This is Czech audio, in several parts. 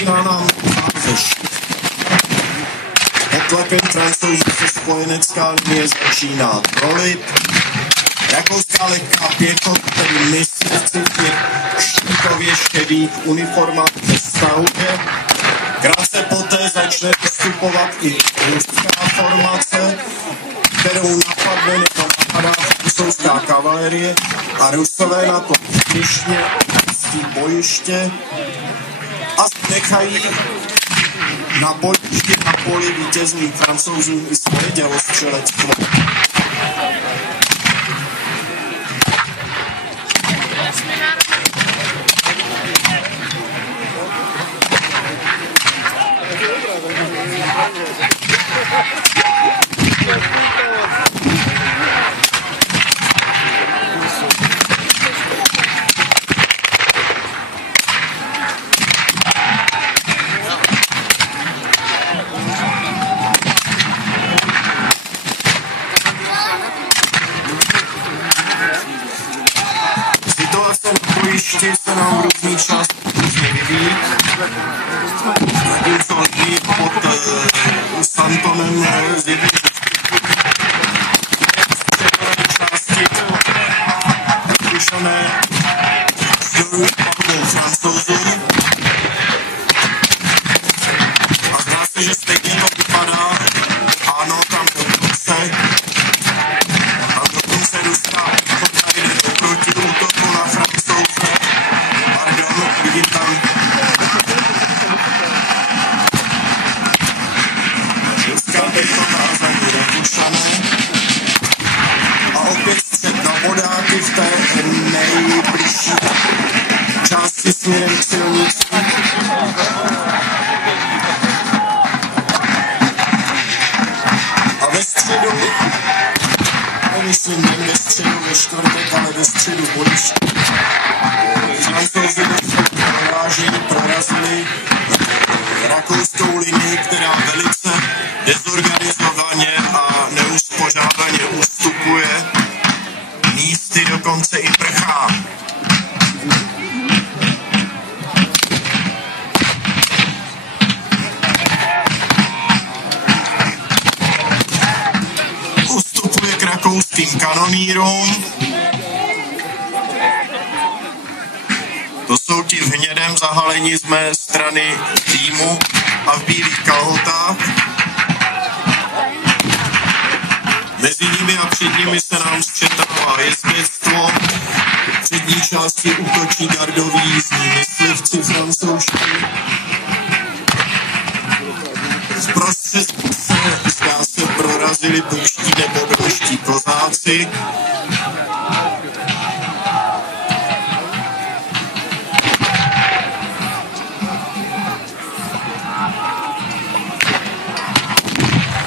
začíná nám fáze. Pod tlakem Francouzů se spojenecká linie začíná trolit. Rakouská lehká pěchota, myslivci v štítově šedých uniformách se stahuje. Krátce poté začne vystupovat i ruská formace, kterou napadne nebo napadá francouzská kavalerie a Rusové na to úspěšně opustí bojiště a nechají na bojišti na poli vítězným Francouzům i svoje dělostřelectvo. Situace na bojišti se nám v různých částech různě vyvíjí. Zatímco lidi pod Santonem zjevili části zkušené vzdoru palbou Francouzům. A zdá se, že stejně to vypadá. Ano, tam dokonce. A dokonce ruská pěchota jde do protiútoku na Francouze. Pardon, vidím tam. Ruská pěchota a za ní Rakušané. A opět střed na vodáky v té nejbližší části směrem k silnici. A ve středu, nemyslím jen ve středu ve čtvrtek, ale ve středu bojiště. Francouzi prorazili rakouskou linii, která velice dezorganizovaně a neuspořádaně ustupuje. Místy dokonce i prchá. Ustupuje k rakouským kanonýrům. To jsou ti v hnědém zahalení z mé strany týmu a v bílých kalhotách. Mezi nimi a před nimi se nám střetává jezdectvo. V přední části útočí gardoví jízdní myslivci francouzští. Zprostřed se, zdá se, prorazili puští nebo doští kozáci.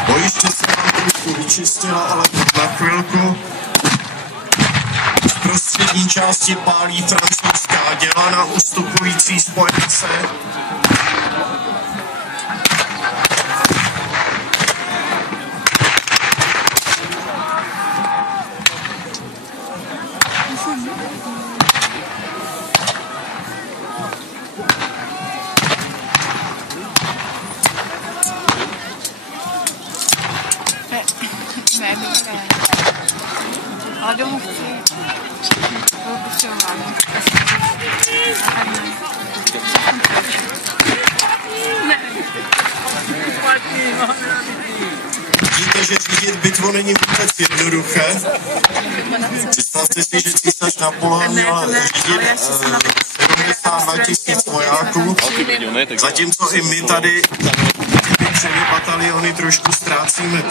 Bojiště se nám trošku vyčistila, ale na chvilku. V prostřední části pálí francouzská děla na ustupující spojence. Ne, dobré. Ale domů chci. Vidíte, že řídit bitvu není vůbec jednoduché. Představte si, že císař Napoleon měl řídit 72 000 vojáků, zatímco i my tady ty 3 bataliony trošku ztrácíme.